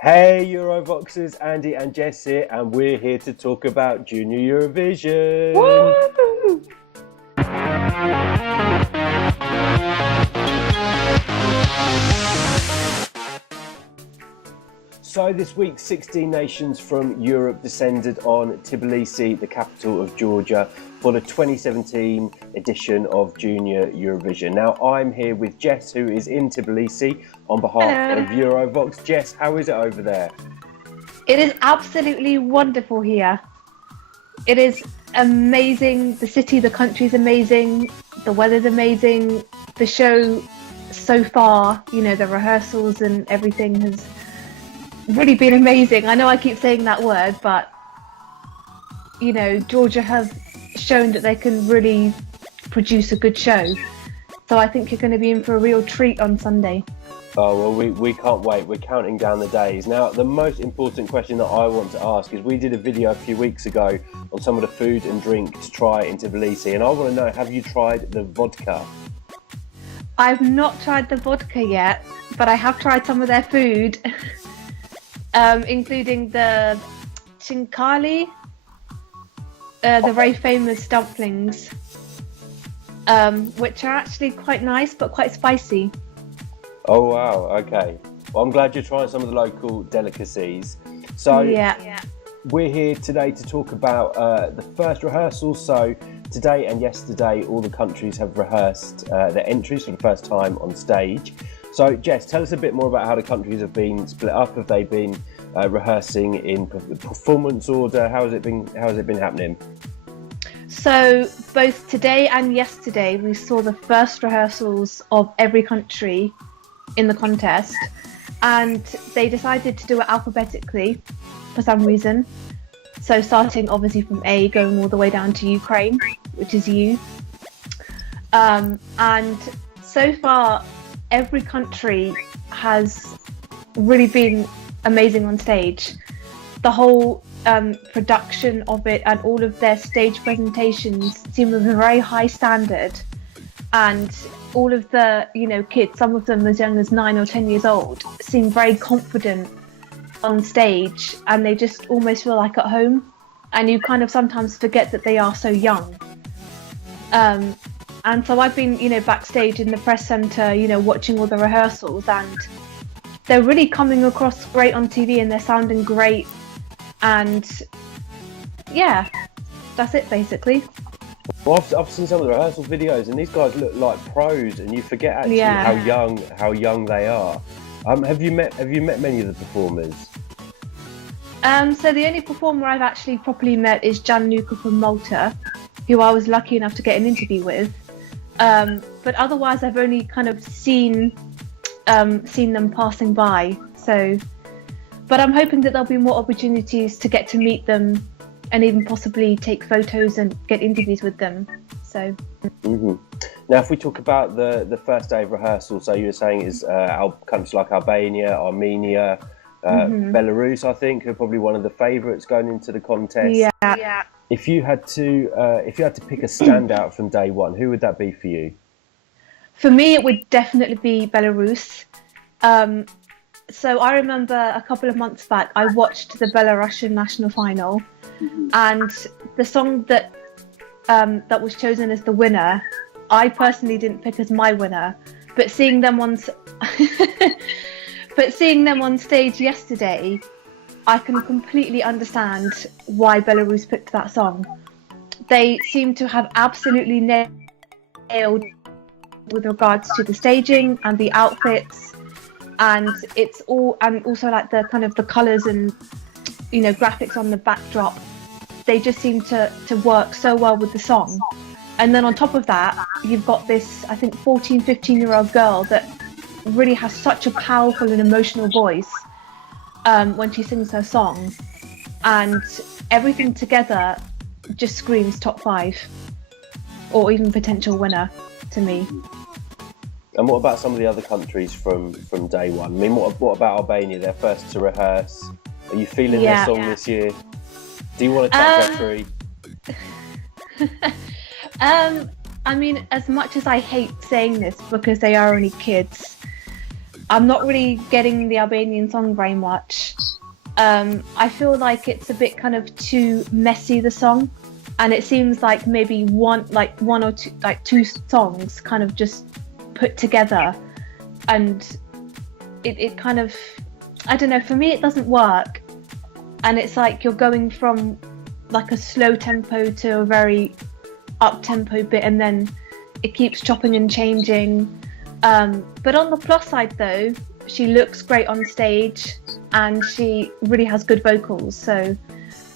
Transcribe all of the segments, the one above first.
Hey Eurovoxers, Andy and Jess here, and we're here to talk about Junior Eurovision. Woo! So this week, 16 nations from Europe descended on Tbilisi, the capital of Georgia, for the 2017 edition of Junior Eurovision. Now, I'm here with Jess, who is in Tbilisi on behalf of Eurovoxx. Jess, how is it over there? It is absolutely wonderful here. It is amazing. The city, the country is amazing. The weather's amazing. The show so far, the rehearsals and everything has really been amazing. I know I keep saying that word, but Georgia have shown that they can really produce a good show. So I think you're going to be in for a real treat on Sunday. Oh, well, we can't wait. We're counting down the days. Now, the most important question that I want to ask is we did a video a few weeks ago on some of the food and drink to try in Tbilisi, and I want to know, have you tried the vodka? I've not tried the vodka yet, but I have tried some of their food, including the chinkali, the very famous dumplings, which are actually quite nice but quite spicy. Oh, wow. Okay. Well, I'm glad you're trying some of the local delicacies. So Yeah. we're here today to talk about the first rehearsals. So today and yesterday, all the countries have rehearsed their entries for the first time on stage. So Jess, tell us a bit more about how the countries have been split up. Have they been rehearsing in performance order? How has it been happening? So both today and yesterday, we saw the first rehearsals of every country in the contest, and they decided to do it alphabetically for some reason. So starting obviously from A, going all the way down to Ukraine, which is U. And so far, every country has really been amazing on stage. The whole production of it and all of their stage presentations seem of a very high standard, and all of the kids, some of them as young as 9 or 10 years old, seem very confident on stage, and they just almost feel like at home, and you kind of sometimes forget that they are so young. And so I've been backstage in the press center watching all the rehearsals, and they're really coming across great on TV, and they're sounding great. And yeah, that's it basically. Well, I've seen some of the rehearsal videos, and these guys look like pros, and you forget actually how young they are. Have you met many of the performers? So the only performer I've actually properly met is Gianluca from Malta, who I was lucky enough to get an interview with. But otherwise, I've only kind of seen them passing by. So, but I'm hoping that there'll be more opportunities to get to meet them, and even possibly take photos and get interviews with them. So. Mm-hmm. Now, if we talk about the first day of rehearsal, so you were saying is countries like Albania, Armenia, Belarus, I think, are probably one of the favourites going into the contest. Yeah. If you had to pick a standout from day one, who would that be for you? For me, it would definitely be Belarus. So I remember a couple of months back, I watched the Belarusian national final, and the song that was chosen as the winner, I personally didn't pick as my winner, but seeing them on stage yesterday, I can completely understand why Belarus picked that song. They seem to have absolutely nailed with regards to the staging and the outfits, and also like the kind of the colours and graphics on the backdrop. They just seem to work so well with the song. And then on top of that, you've got this, I think, 14, 15-year-old girl that really has such a powerful and emotional voice when she sings her song. And everything together just screams top 5, or even potential winner to me. And what about some of the other countries from day one? I mean, what about Albania? They're first to rehearse. Are you feeling their song this year? Do you want to touch that tree? I mean, as much as I hate saying this because they are only kids, I'm not really getting the Albanian song very much. I feel like it's a bit kind of too messy, the song, and it seems like maybe one or two, like two songs kind of just put together, and it kind of, I don't know, for me it doesn't work, and it's like you're going from like a slow tempo to a very up tempo bit, and then it keeps chopping and changing. But on the plus side though, she looks great on stage and she really has good vocals, so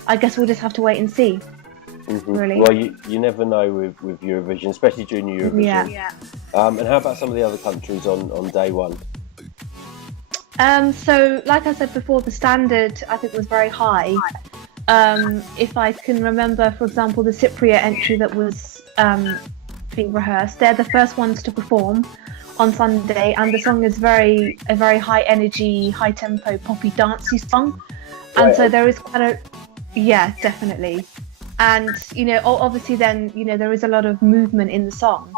I guess we'll just have to wait and see. Really. Well, you never know with Eurovision, especially during Eurovision. Yeah. And how about some of the other countries on day one? So like I said before, the standard I think was very high. If I can remember, for example, the Cypriot entry that was being rehearsed, they're the first ones to perform on Sunday, and the song is a very high energy, high tempo, poppy, dancey song. And so there is quite a, yeah, definitely. And, you know, obviously then, you know, there is a lot of movement in the song.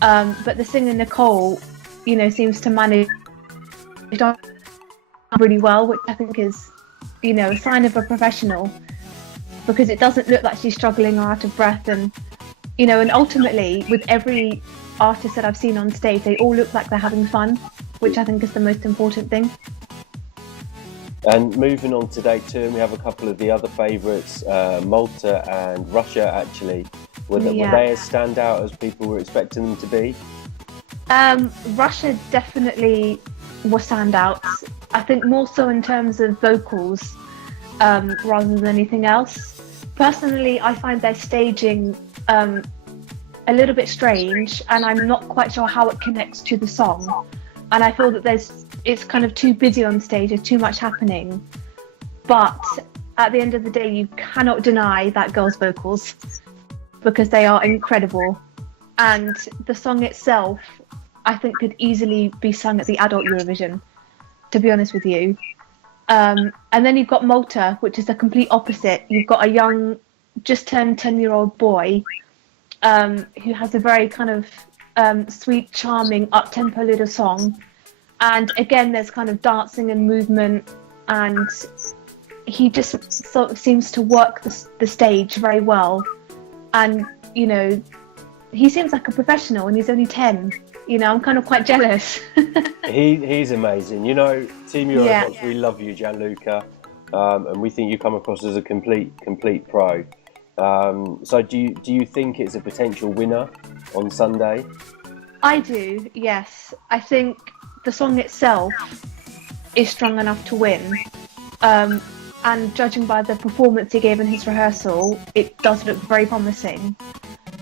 But the singer, Nicole, you know, seems to manage really well, which I think is, you know, a sign of a professional, because it doesn't look like she's struggling or out of breath. And, you know, and ultimately with every artist that I've seen on stage, they all look like they're having fun, which I think is the most important thing. And moving on to day two, we have a couple of the other favourites, Malta and Russia actually. Were they as standout as people were expecting them to be? Russia definitely were standouts. I think more so in terms of vocals rather than anything else. Personally, I find their staging a little bit strange, and I'm not quite sure how it connects to the song. And I feel that it's kind of too busy on stage, there's too much happening. But at the end of the day, you cannot deny that girl's vocals, because they are incredible. And the song itself, I think, could easily be sung at the adult Eurovision, to be honest with you. And then you've got Malta, which is the complete opposite. You've got a young, just turned 10-year-old boy who has a very kind of sweet, charming, up-tempo little song. And again, there's kind of dancing and movement, and he just sort of seems to work the stage very well. And, you know, he seems like a professional, and he's only 10. You know, I'm kind of quite jealous. He's amazing. You know, Team Eurovoxx, we love you, Gianluca, and we think you come across as a complete pro. So do you think it's a potential winner on Sunday? I do, yes. I think the song itself is strong enough to win. And judging by the performance he gave in his rehearsal, it does look very promising.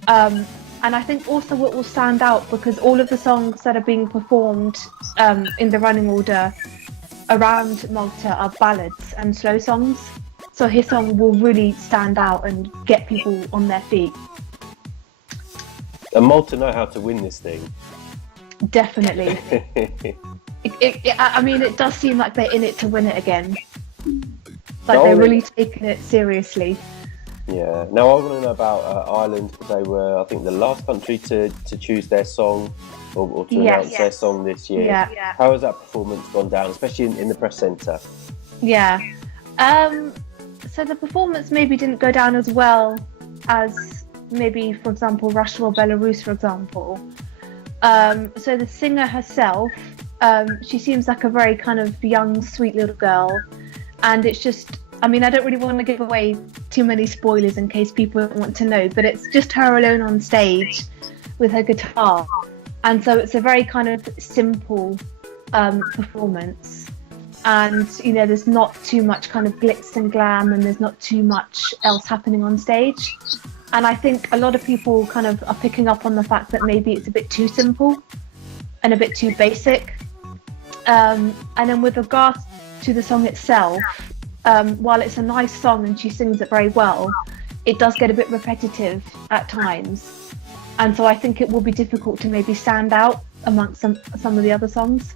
And I think also what will stand out, because all of the songs that are being performed in the running order around Malta are ballads and slow songs. So his song will really stand out and get people on their feet. And Malta know how to win this thing. Definitely. I mean, it does seem like they're in it to win it again. Like they're really taking it seriously. Yeah. Now I want to know about Ireland, because they were, I think, the last country to choose their song or to announce their song this year. Yeah. How has that performance gone down, especially in the press centre? Yeah. So the performance maybe didn't go down as well as maybe, for example, Russia or Belarus, for example. So the singer herself, she seems like a very kind of young, sweet little girl. And it's just, I mean, I don't really want to give away too many spoilers in case people want to know, but it's just her alone on stage with her guitar. And so it's a very kind of simple performance. And, you know, there's not too much kind of glitz and glam, and there's not too much else happening on stage. And I think a lot of people kind of are picking up on the fact that maybe it's a bit too simple and a bit too basic. And then with regards to the song itself, while it's a nice song and she sings it very well, it does get a bit repetitive at times. And so I think it will be difficult to maybe stand out amongst some of the other songs.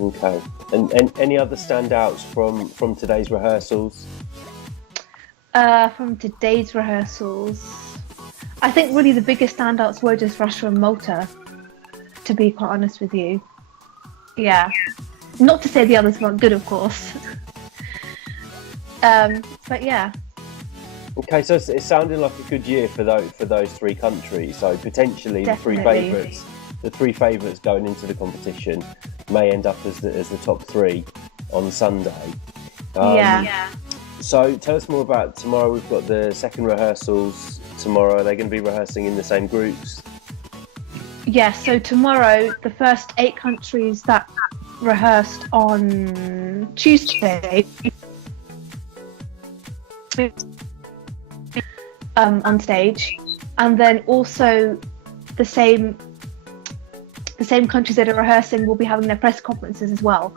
Okay. And any other standouts from today's rehearsals? From today's rehearsals, I think really the biggest standouts were just Russia and Malta, to be quite honest with you. Yeah. Not to say the others weren't good, of course. But yeah. Okay, so it's sounding like a good year for those three countries. So potentially Definitely. the three favourites going into the competition may end up as the top three on Sunday. Yeah. So tell us more about tomorrow. We've got the second rehearsals tomorrow. Are they going to be rehearsing in the same groups? Yeah, so tomorrow, the first 8 countries that rehearsed on Tuesday on stage, and then also the same countries that are rehearsing will be having their press conferences as well.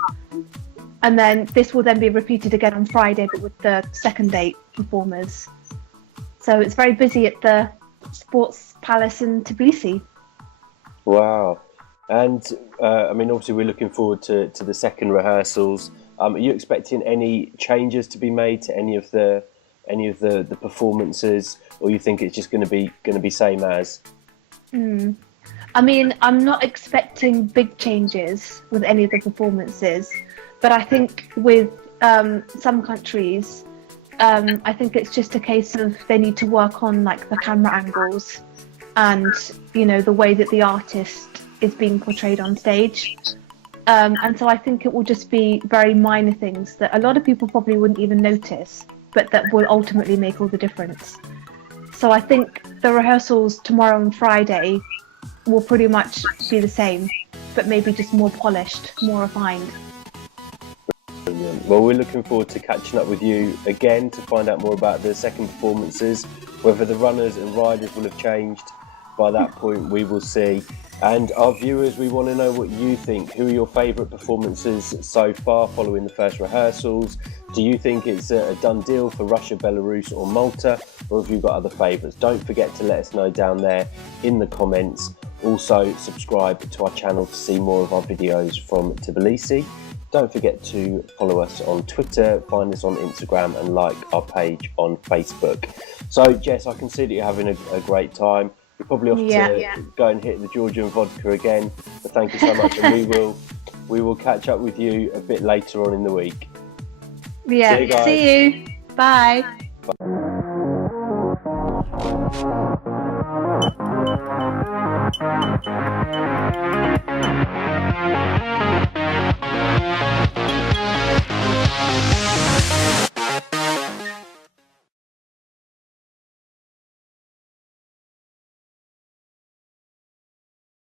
And then this will then be repeated again on Friday, but with the second 8 performers. So it's very busy at the Sports Palace in Tbilisi. Wow. And I mean, obviously, we're looking forward to the second rehearsals. Are you expecting any changes to be made to any of the performances, or you think it's just going to be same as? I mean, I'm not expecting big changes with any of the performances, but I think with some countries, I think it's just a case of they need to work on like the camera angles and, you know, the way that the artist is being portrayed on stage. And so I think it will just be very minor things that a lot of people probably wouldn't even notice, but that will ultimately make all the difference. So I think the rehearsals tomorrow and Friday will pretty much be the same, but maybe just more polished, more refined. Brilliant. Well, we're looking forward to catching up with you again to find out more about the second performances. Whether the runners and riders will have changed by that point, we will see. And our viewers, we want to know what you think. Who are your favourite performances so far following the first rehearsals? Do you think it's a done deal for Russia, Belarus or Malta? Or have you got other favourites? Don't forget to let us know down there in the comments. Also, subscribe to our channel to see more of our videos from Tbilisi. Don't forget to follow us on Twitter, find us on Instagram and like our page on Facebook. So, Jess, I can see that you're having a great time. You're probably off to go and hit the Georgian vodka again. But thank you so much, and we will catch up with you a bit later on in the week. Yeah, See you guys. See you. Bye. Bye.